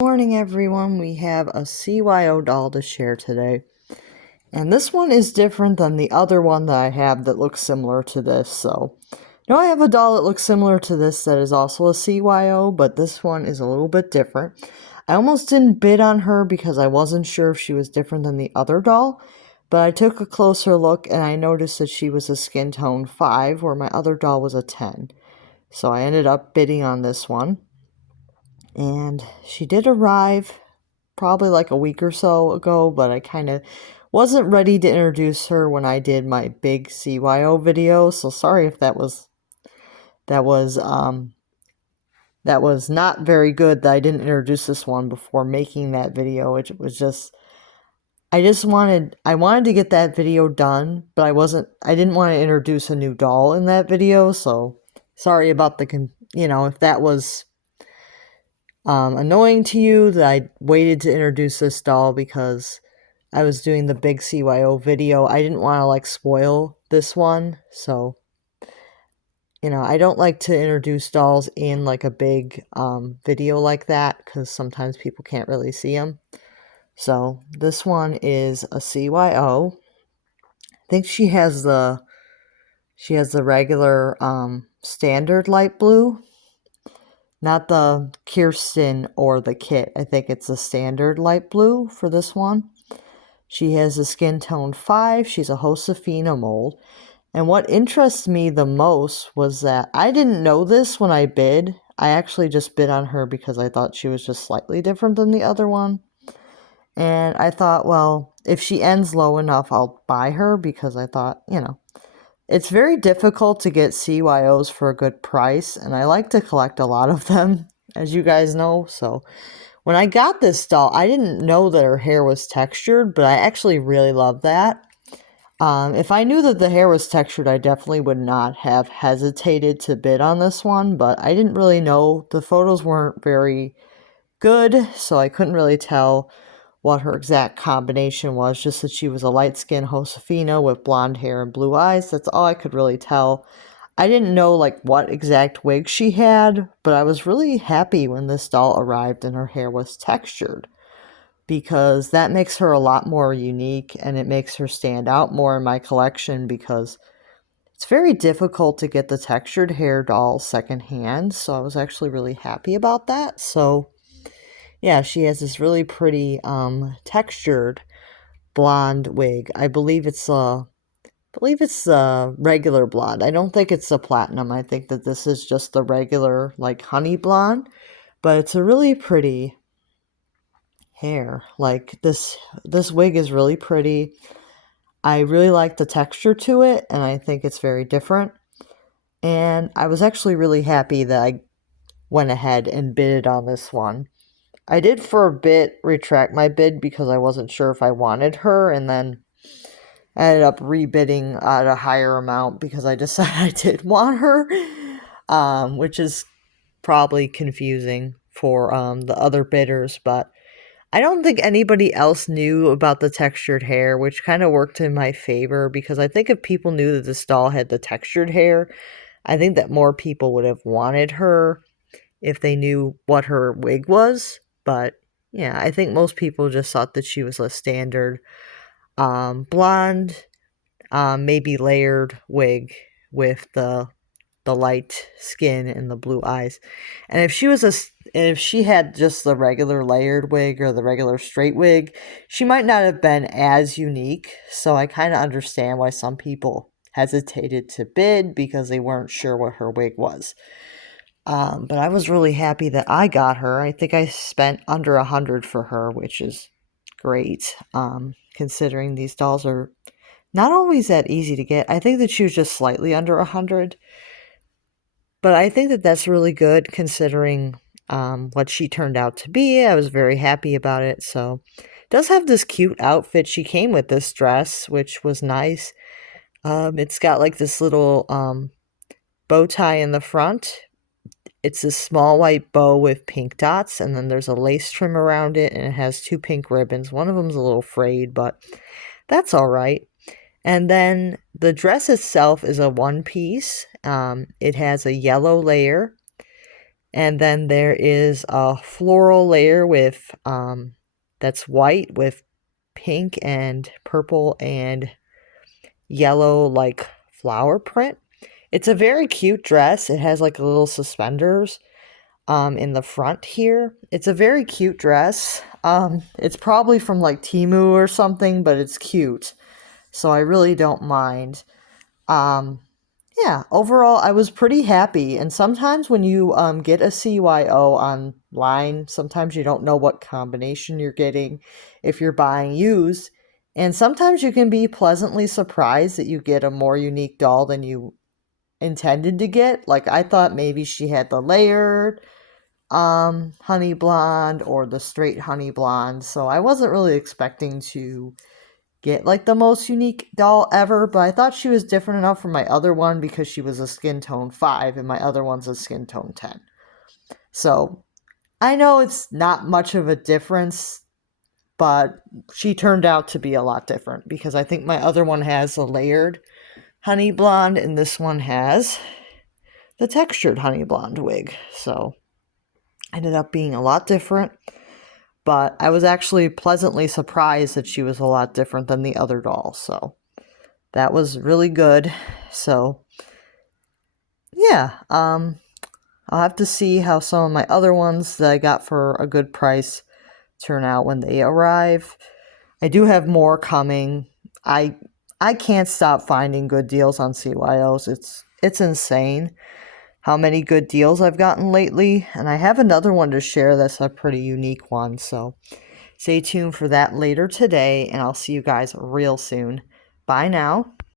Morning everyone, we have a CYO doll to share today. And this one is different than the other one that I have that looks similar to this. So, now I have a doll that looks similar to this that is also a CYO, but this one is a little bit different. I almost didn't bid on her because I wasn't sure if she was different than the other doll. But I took a closer look and I noticed that she was a skin tone 5 where my other doll was a 10. So I ended up bidding on this one. And she did arrive probably like a week or so ago, but I kind of wasn't ready to introduce her when I did my big CYO video. So sorry if that was not very good that I didn't introduce this one before making that video. It was just I wanted to get that video done, but I didn't want to introduce a new doll in that video, so sorry about if that was annoying to you that I waited to introduce this doll because I was doing the big CYO video. I didn't want to like spoil this one, so I don't like to introduce dolls in like a big video like that because sometimes people can't really see them. So this one is a CYO. I think she has the regular standard light blue. Not the Kirsten or the Kit. I think it's a standard light blue for this one. She has a skin tone 5. She's a Josefina mold. And what interests me the most was that I didn't know this when I bid. I actually just bid on her because I thought she was just slightly different than the other one. And I thought, well, if she ends low enough, I'll buy her because I thought, it's very difficult to get CYOs for a good price, and I like to collect a lot of them, as you guys know. So when I got this doll, I didn't know that her hair was textured, but I actually really love that. If I knew that the hair was textured, I definitely would not have hesitated to bid on this one, but I didn't really know. The photos weren't very good, so I couldn't really tell what her exact combination was, just that she was a light-skinned Josefina with blonde hair and blue eyes. That's all I could really tell. I didn't know like what exact wig she had, but I was really happy when this doll arrived and her hair was textured because that makes her a lot more unique and it makes her stand out more in my collection because it's very difficult to get the textured hair dolls secondhand, so I was actually really happy about that. So yeah, she has this really pretty textured blonde wig. I believe it's regular blonde. I don't think it's a platinum. I think that this is just the regular like honey blonde, but it's a really pretty hair. Like this wig is really pretty. I really like the texture to it and I think it's very different. And I was actually really happy that I went ahead and bid on this one. I did for a bit retract my bid because I wasn't sure if I wanted her, and then I ended up rebidding at a higher amount because I decided I did want her, which is probably confusing for the other bidders, but I don't think anybody else knew about the textured hair, which kind of worked in my favor because I think if people knew that this doll had the textured hair, I think that more people would have wanted her if they knew what her wig was. But yeah, I think most people just thought that she was a standard blonde, maybe layered wig with the light skin and the blue eyes. And if she had just the regular layered wig or the regular straight wig, she might not have been as unique. So I kind of understand why some people hesitated to bid because they weren't sure what her wig was. But I was really happy that I got her. I think I spent under 100 for her, which is great, considering these dolls are not always that easy to get. I think that she was just slightly under 100, but I think that that's really good considering what she turned out to be. I was very happy about it. So, it does have this cute outfit. She came with this dress, which was nice. It's got like this little bow tie in the front. It's a small white bow with pink dots, and then there's a lace trim around it, and it has 2 pink ribbons. One of them's a little frayed, but that's all right. And then the dress itself is a one piece. It has a yellow layer, And then there is a floral layer with that's white with pink and purple and yellow like flower print. It's a very cute dress. It has like little suspenders in the front here. It's a very cute dress. It's probably from like Temu or something, but it's cute. So I really don't mind. Um, yeah, overall, I was pretty happy. And sometimes when you get a CYO online, sometimes you don't know what combination you're getting if you're buying used. And sometimes you can be pleasantly surprised that you get a more unique doll than you intended to get. Like I thought maybe she had the layered honey blonde or the straight honey blonde. So I wasn't really expecting to get like the most unique doll ever, but I thought she was different enough from my other one because she was a skin tone 5 and my other one's a skin tone 10. So I know it's not much of a difference, but she turned out to be a lot different because I think my other one has a layered honey blonde and this one has the textured honey blonde wig. So ended up being a lot different. But I was actually pleasantly surprised that she was a lot different than the other dolls. So that was really good. So yeah, I'll have to see how some of my other ones that I got for a good price turn out when they arrive. I do have more coming. I can't stop finding good deals on CYOs. It's insane how many good deals I've gotten lately, and I have another one to share that's a pretty unique one, so stay tuned for that later today, and I'll see you guys real soon. Bye now.